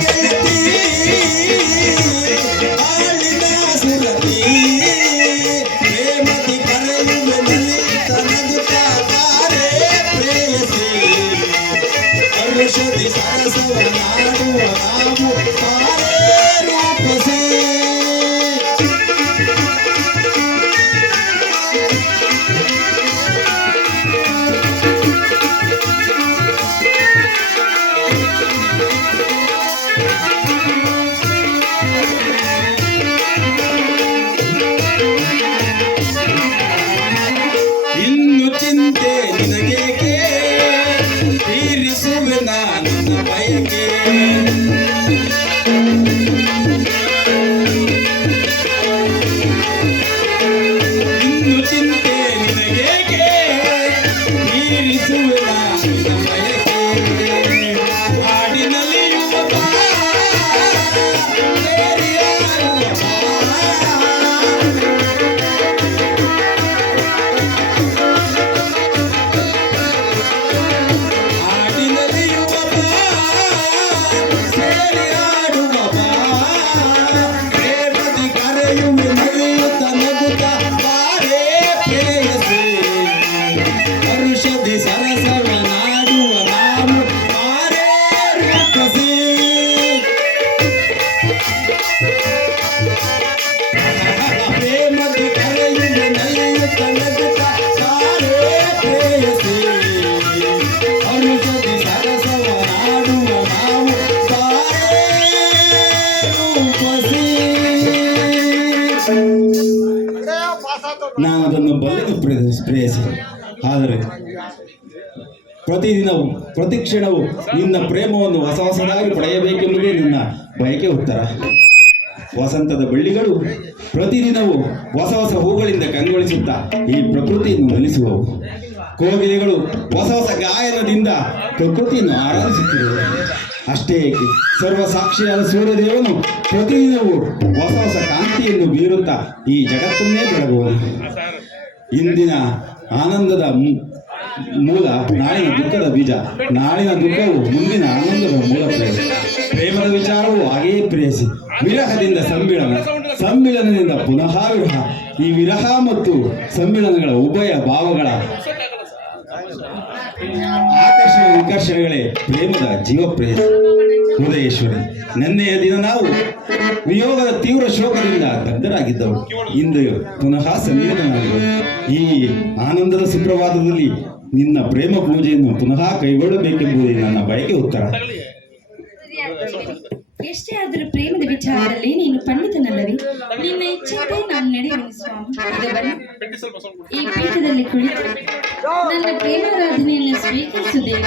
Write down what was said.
get it. ನನ್ನ ಬಯಕೆ ನಾನು ಅದನ್ನು ಬಲ್ಲದು ಪ್ರೇಯಸಿ ಆದರೆ ಪ್ರತಿದಿನವೂ ಪ್ರತಿ ಕ್ಷಣವೂ ನಿನ್ನ ಪ್ರೇಮವನ್ನು ಹೊಸ ಹೊಸದಾಗಿ ಪಡೆಯಬೇಕೆಂಬುದೇ ನಿನ್ನ ಬಯಕೆ ಉತ್ತರ. ವಸಂತದ ಬಳ್ಳಿಗಳು ಪ್ರತಿದಿನವೂ ಹೊಸ ಹೊಸ ಹೂಗಳಿಂದ ಕಂಗೊಳಿಸುತ್ತಾ ಈ ಪ್ರಕೃತಿಯನ್ನು ನಲಿಸುವವು ಕೋಗಿಲೆಗಳು ಹೊಸ ಹೊಸ ಗಾಯನದಿಂದ ಪ್ರಕೃತಿಯನ್ನು ಆರಾಧಿಸುತ್ತಿರುವುದು ಅಷ್ಟೇ ಏಕೆ, ಸರ್ವ ಸಾಕ್ಷಿಯಾದ ಸೂರ್ಯದೇವನು ಪ್ರತಿದಿನವೂ ಹೊಸ ಹೊಸ ಕಾಂತಿಯನ್ನು ಬೀರುತ್ತಾ ಈ ಜಗತ್ತನ್ನೇ ಬೆಳಗುವನು. ಇಂದಿನ ಆನಂದದ ಮೂಲ, ನಾಳಿನ ದುಃಖದ ಬೀಜ. ನಾಳಿನ ದುಃಖವು ಮುಂದಿನ ಆನಂದದ ಮೂಲ ಪ್ರೇಮ. ಪ್ರೇಮದ ವಿಚಾರವು ಹಾಗೆಯೇ ಪ್ರೇಯಸಿ ವಿರಹದಿಂದ ಸಮ್ಮಿಳನ ಸಮ್ಮಿಳನದಿಂದ ಪುನಃ ವಿರಹ ಈ ವಿರಹ ಮತ್ತು ಸಮ್ಮಿಳನಗಳ ಉಭಯ ಭಾವಗಳ ಆಕರ್ಷಣೆ, ವಿಕರ್ಷಣೆಗಳೇ ಪ್ರೇಮದ ಜೀವ ಪ್ರೇಮ. ಹೃದಯೇಶ್ವರಿ, ನೆನ್ನೆಯ ದಿನ ನಾವು ವಿಯೋಗದ ತೀವ್ರ ಶೋಕದಿಂದ ದಗ್ಧರಾಗಿದ್ದವು. ಇಂದು ಪುನಃ ಸಮ್ಮಿಲನವಾಗಿದೆ ಈ ಆನಂದದ ಸುಪ್ರಭಾತದಲ್ಲಿ ನಿನ್ನ ಪ್ರೇಮ ಪೂಜೆಯನ್ನು ಪುನಃ ಕೈಗೊಳ್ಳಬೇಕೆಂಬುದೇ ನನ್ನ ಬಯಕೆ ಉತ್ತರ. ಎಷ್ಟೇ ಆದರೂ ಪ್ರೇಮದ ವಿಚಾರದಲ್ಲಿ ನೀನು ಪಂಡಿತನಲ್ಲವೇ? ನಿನ್ನ ಇಚ್ಛೆಯಂತೆ ನಾನು ನಡೆಯುವ ಸ್ವಾಮಿ. ಈ ಪೀಠದಲ್ಲಿ ಕುಳಿತು ನನ್ನ ಪ್ರೇಮಾರಾಧನೆಯನ್ನು ಸ್ವೀಕರಿಸುವುದೇನ